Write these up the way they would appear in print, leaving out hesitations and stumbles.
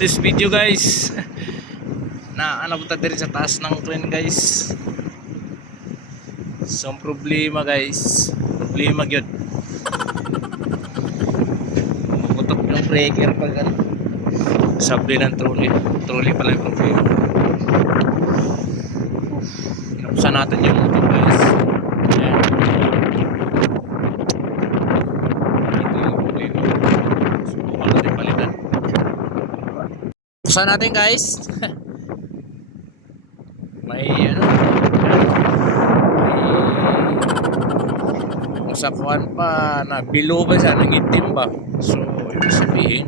this video guys, na anabuta diri sa taas ng crane guys. So problema guys, problema gyud. Mabutok yung breaker pag ano, sabi ng trolley pala yung problema. Inuksan natin yung motor guys. Ayan. Ito yung problema. Subukan natin palitan. Buksan natin guys. May ano, may usapuan pa na below ba siya, nangitim ba? So ibig sabihin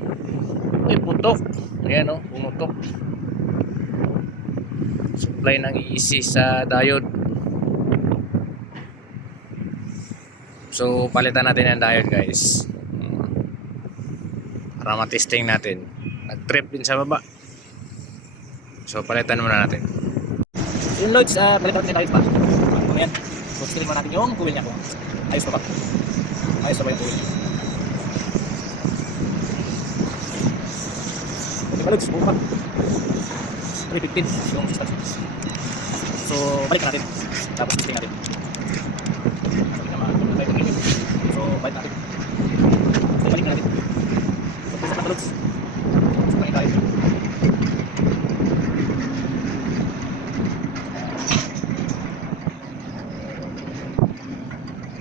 may putok. Ayan o, pumutok. Supply ng EC sa diode. So palitan natin ang diode guys, para matesting natin. Nag-trip din sa baba. So palitan muna natin. Yung loads, palitan natin diode pa. Ayan. So tingnan muna natin yung coil niya po. Ayos pa ba? Ayos pa ba yung coil niya? Okay ba loads? Buka pa. 315 yung substance. So balik natin. Tapos testing natin. So balik natin. So balik natin. So push na loads. So balik tayo.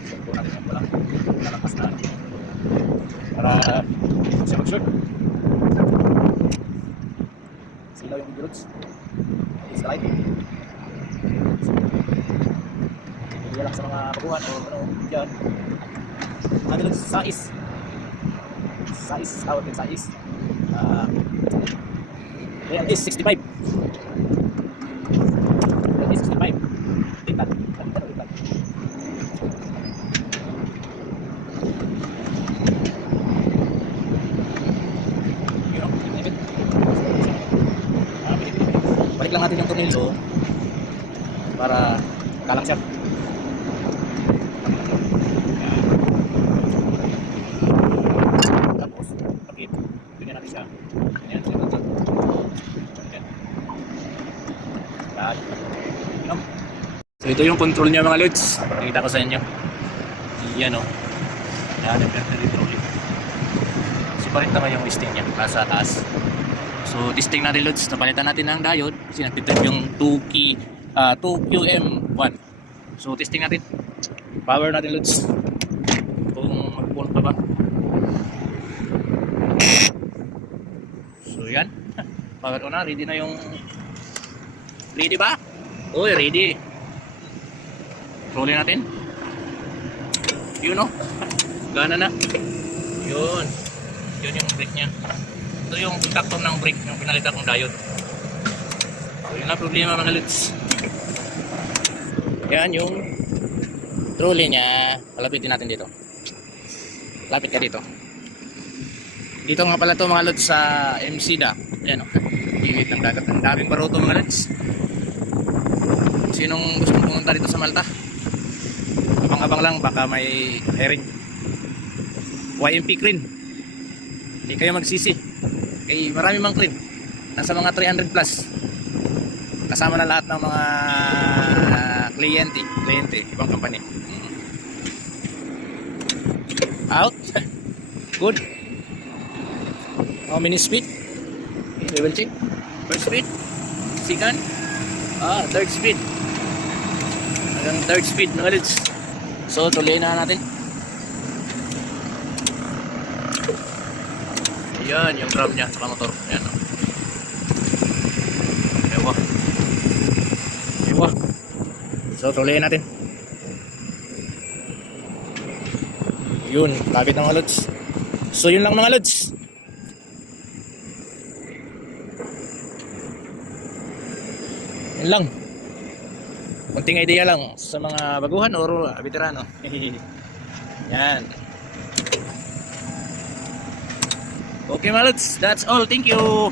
So po natin yung walang lalakas na para siya mag-short. Silaw yung video loads. Is right. Hindi lang sa mga baguhan o ano dyan. Ano lang sais. Tawag din sais. Ayan is 65. Ayan is 65. Tingnan. Tingnan. Yun o. Balik lang natin yung tornilyo para kalang siya. Tapos pakit, bigyan natin siya. Ayan, so ito yung control niya mga loads. Nakita ko sa inyo. Yan o. Ayan, yung so palit naman yung wasting niya sa taas. So testing natin loads, napalitan natin ng diode kasi nagtitrip yung 2QM1. So testing natin, power natin loads kung mag-volt pa ba. So yan, power on na, ready na yung, ready ba? Uy, ready. Rolling natin. Yun o, gana na. Yun yung brake nya. Ito yung contactor ng brake, yung pinalitan kong diode. So yun na problema mga loads. Yan yung trolley nya. Palapitin natin dito. Lapit ka dito. Dito nga pala to mga loads sa MCDA. Ayan o, init ng dagat. Ang daming baruto mga loads. Sinong gustong pumunta dito sa Malta, abang-abang lang, baka may herring. YMP crane, hindi kayo magsisi. Kay marami mang crane, nasa mga 300 plus, kasama na lahat ng mga kliyente, ibang company. Out. Good. How many speed? We will check. First speed, second, third speed. Hanggang third speed mga loads. So tuloy na natin. Ayan yung drum nya sa motor. Ayan o. Ewa. So tuloy natin. Yun, kapit ng mga loads. So yun lang mga loads. Yun lang. Kunting idea lang sa mga baguhan o veterano. Yan. Okay mga loads, that's all. Thank you.